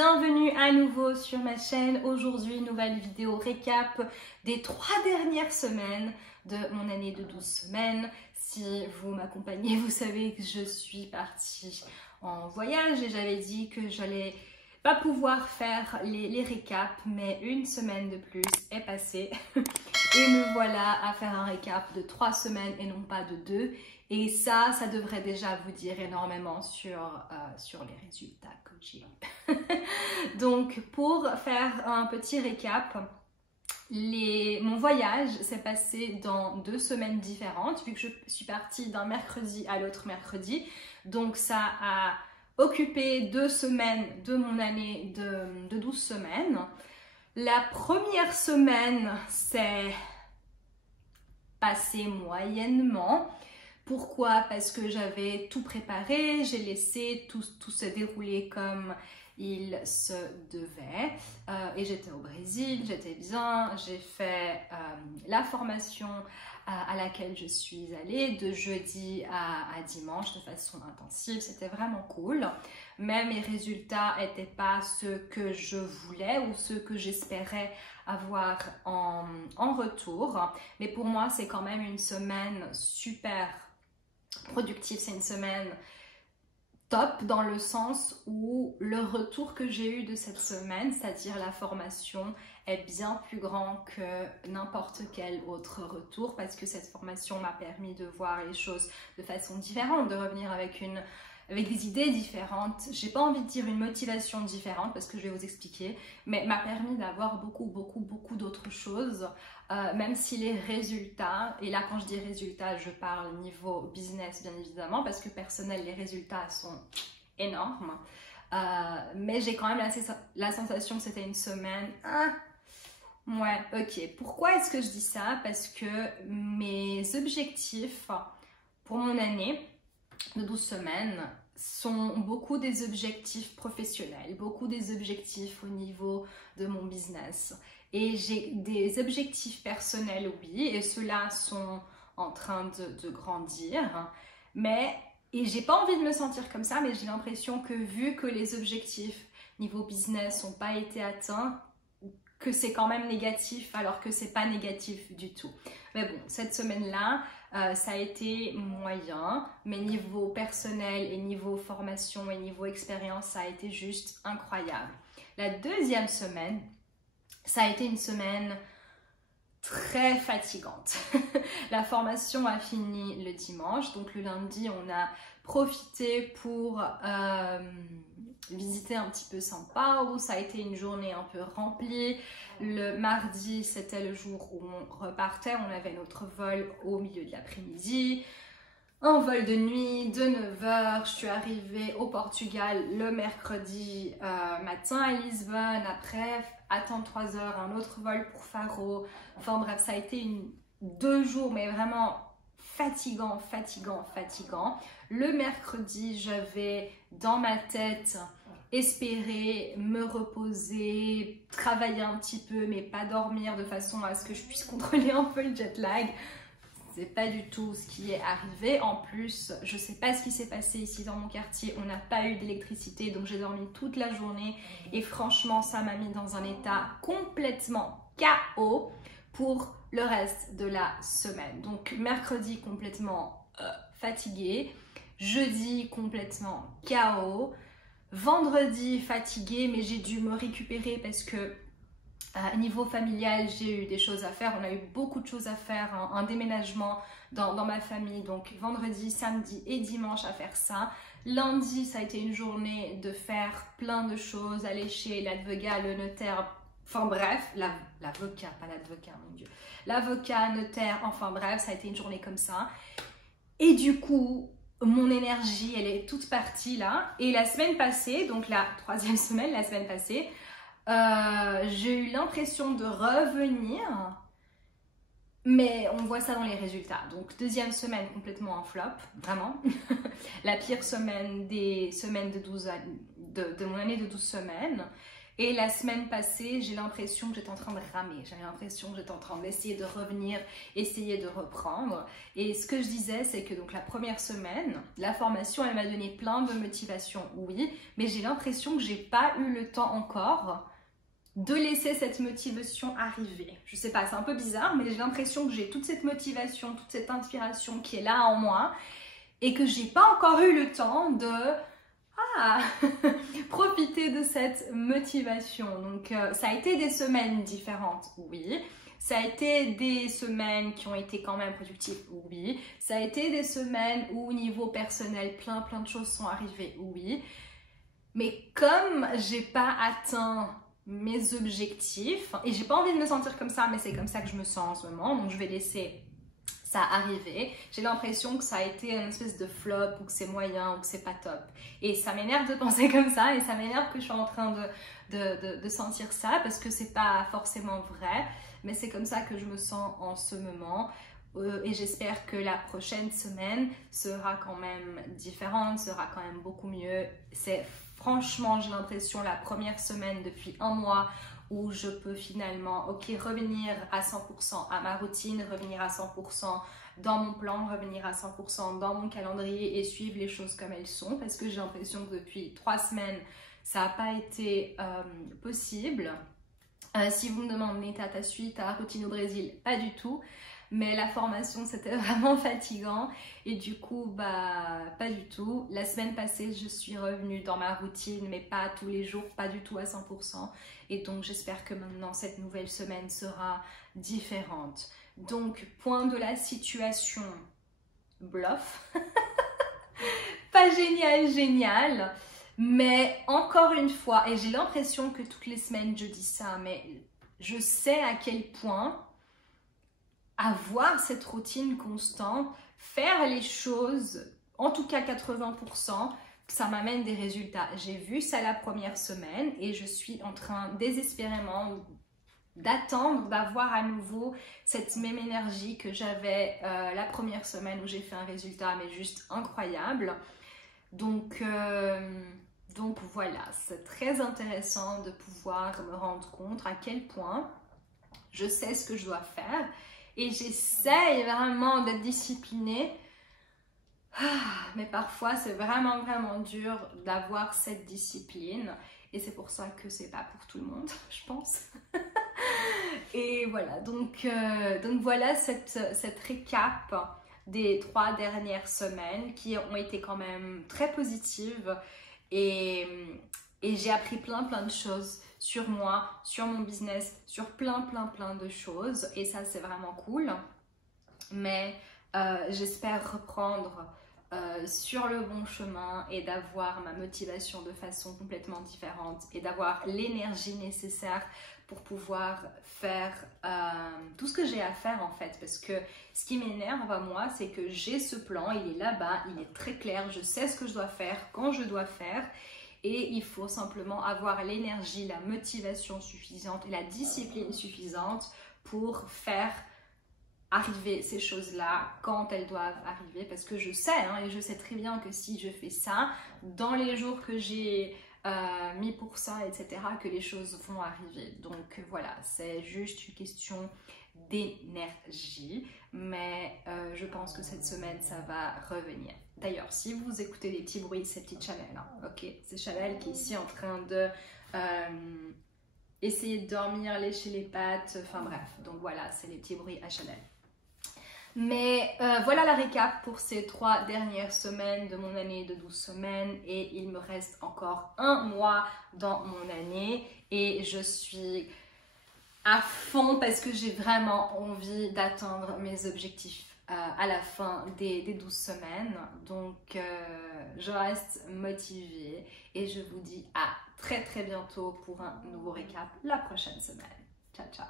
bienvenue à nouveau sur ma chaîne. Aujourd'hui, nouvelle vidéo récap des 3 dernières semaines de mon année de 12 semaines. Si vous m'accompagnez, vous savez que je suis partie en voyage et j'avais dit que j'allais pas pouvoir faire les récaps, mais une semaine de plus est passée et me voilà à faire un récap de 3 semaines et non pas de 2. Et ça devrait déjà vous dire énormément sur les résultats que j'ai eus. Donc, pour faire un petit récap, mon voyage s'est passé dans 2 semaines différentes, vu que je suis partie d'un mercredi à l'autre mercredi. Donc, ça a occupé 2 semaines de mon année de 12 semaines. La première semaine s'est passée moyennement. Pourquoi? Parce que j'avais tout préparé, j'ai laissé tout se dérouler comme il se devait. Et j'étais au Brésil, j'étais bien, j'ai fait la formation à laquelle je suis allée de jeudi à dimanche de façon intensive. C'était vraiment cool. Mais mes résultats n'étaient pas ceux que je voulais ou ceux que j'espérais avoir en retour. Mais pour moi, c'est quand même une semaine super productive, c'est une semaine top dans le sens où le retour que j'ai eu de cette semaine, c'est-à-dire la formation, est bien plus grand que n'importe quel autre retour parce que cette formation m'a permis de voir les choses de façon différente, de revenir avec des idées différentes. J'ai pas envie de dire une motivation différente parce que je vais vous expliquer, mais m'a permis d'avoir beaucoup d'autres choses, même si les résultats, et là quand je dis résultats, je parle niveau business bien évidemment, parce que personnel, les résultats sont énormes, mais j'ai quand même la sensation que c'était une semaine, ouais, ok. Pourquoi est-ce que je dis ça? Parce que mes objectifs pour mon année de 12 semaines sont beaucoup des objectifs professionnels, beaucoup des objectifs au niveau de mon business. Et j'ai des objectifs personnels, oui, et ceux-là sont en train de grandir. Et j'ai pas envie de me sentir comme ça, mais j'ai l'impression que vu que les objectifs niveau business n'ont pas été atteints, que c'est quand même négatif alors que c'est pas négatif du tout. Mais bon, cette semaine-là, ça a été moyen, mais niveau personnel et niveau formation et niveau expérience, ça a été juste incroyable. La deuxième semaine, ça a été une semaine très fatigante. La formation a fini le dimanche, donc le lundi, on a profité pour visiter un petit peu São Paulo. Ça a été une journée un peu remplie. Le mardi, c'était le jour où on repartait. On avait notre vol au milieu de l'après-midi. Un vol de nuit de 9 h. Je suis arrivée au Portugal le mercredi matin à Lisbonne. Après, attendre 3 heures, un autre vol pour Faro. Enfin bref, ça a été 2 jours, mais vraiment fatigant. Le mercredi, j'avais dans ma tête espéré me reposer, travailler un petit peu, mais pas dormir de façon à ce que je puisse contrôler un peu le jet lag. C'est pas du tout ce qui est arrivé. En plus, je sais pas ce qui s'est passé ici dans mon quartier. On n'a pas eu d'électricité, donc j'ai dormi toute la journée. Et franchement, ça m'a mis dans un état complètement KO pour le reste de la semaine. Donc mercredi, complètement fatiguée. Jeudi, complètement KO. Vendredi, fatiguée, mais j'ai dû me récupérer parce que niveau familial, j'ai eu des choses à faire. On a eu beaucoup de choses à faire, un déménagement dans ma famille. Donc vendredi, samedi et dimanche à faire ça. Lundi, ça a été une journée de faire plein de choses, aller chez l'avocat, le notaire, enfin bref, l'avocat, pas l'avocat, mon Dieu. L'avocat, notaire, enfin bref, ça a été une journée comme ça. Et du coup, mon énergie, elle est toute partie là. Et la semaine passée, donc la 3e semaine, la semaine passée, j'ai eu l'impression de revenir, mais on voit ça dans les résultats. Donc 2e semaine complètement en flop, vraiment. La pire semaine des semaines de mon année de 12 semaines. Et la semaine passée, j'ai l'impression que j'étais en train de ramer. J'avais l'impression que j'étais en train d'essayer de revenir, essayer de reprendre. Et ce que je disais, c'est que donc la première semaine, la formation, elle m'a donné plein de motivation, oui. Mais j'ai l'impression que j'ai pas eu le temps encore de laisser cette motivation arriver. Je sais pas, c'est un peu bizarre, mais j'ai l'impression que j'ai toute cette motivation, toute cette inspiration qui est là en moi et que j'ai pas encore eu le temps de profiter de cette motivation. Donc ça a été des semaines différentes, oui. Ça a été des semaines qui ont été quand même productives, oui. Ça a été des semaines où au niveau personnel, plein de choses sont arrivées, oui. Mais comme j'ai pas atteint mes objectifs, et j'ai pas envie de me sentir comme ça, mais c'est comme ça que je me sens en ce moment, donc je vais laisser ça arriver. J'ai l'impression que ça a été une espèce de flop, ou que c'est moyen, ou que c'est pas top. Et ça m'énerve de penser comme ça, et ça m'énerve que je sois en train de sentir ça, parce que c'est pas forcément vrai, mais c'est comme ça que je me sens en ce moment. Et j'espère que la prochaine semaine sera quand même différente, sera quand même beaucoup mieux. C'est franchement, j'ai l'impression, la première semaine depuis un mois où je peux finalement, revenir à 100% à ma routine, revenir à 100% dans mon plan, revenir à 100% dans mon calendrier et suivre les choses comme elles sont, parce que j'ai l'impression que depuis 3 semaines, ça n'a pas été possible. Si vous me demandez, t'as suivi ta routine au Brésil, pas du tout. Mais la formation, c'était vraiment fatigant et du coup, pas du tout. La semaine passée, je suis revenue dans ma routine, mais pas tous les jours, pas du tout à 100%. Et donc, j'espère que maintenant, cette nouvelle semaine sera différente. Donc, point de la situation, bluff. Pas génial. Mais encore une fois, et j'ai l'impression que toutes les semaines, je dis ça, mais je sais à quel point avoir cette routine constante, faire les choses, en tout cas 80%, ça m'amène des résultats. J'ai vu ça la première semaine et je suis en train désespérément d'attendre d'avoir à nouveau cette même énergie que j'avais la première semaine où j'ai fait un résultat mais juste incroyable. Donc voilà, c'est très intéressant de pouvoir me rendre compte à quel point je sais ce que je dois faire. Et j'essaye vraiment d'être disciplinée. Mais parfois, c'est vraiment dur d'avoir cette discipline. Et c'est pour ça que c'est pas pour tout le monde, je pense. Et voilà, donc voilà cette récap des 3 dernières semaines qui ont été quand même très positives. Et j'ai appris plein de choses sur moi, sur mon business, sur plein de choses. Et ça, c'est vraiment cool. Mais j'espère reprendre sur le bon chemin et d'avoir ma motivation de façon complètement différente et d'avoir l'énergie nécessaire pour pouvoir faire tout ce que j'ai à faire en fait. Parce que ce qui m'énerve à moi, c'est que j'ai ce plan, il est là-bas, il est très clair, je sais ce que je dois faire, quand je dois faire. Et il faut simplement avoir l'énergie, la motivation suffisante et la discipline suffisante pour faire arriver ces choses-là quand elles doivent arriver. Parce que je sais, et je sais très bien que si je fais ça, dans les jours que j'ai mis pour ça, etc., que les choses vont arriver. Donc voilà, c'est juste une question d'énergie. Mais je pense que cette semaine, ça va revenir. D'ailleurs, si vous écoutez des petits bruits, c'est petit Chanel, ok? C'est Chanel qui est ici en train de essayer de dormir, lécher les pattes, enfin bref. Donc voilà, c'est les petits bruits à Chanel. Mais voilà la récap pour ces 3 dernières semaines de mon année de 12 semaines et il me reste encore 1 mois dans mon année et je suis à fond parce que j'ai vraiment envie d'atteindre mes objectifs à la fin des 12 semaines. Donc je reste motivée et je vous dis à très bientôt pour un nouveau récap la prochaine semaine. Ciao.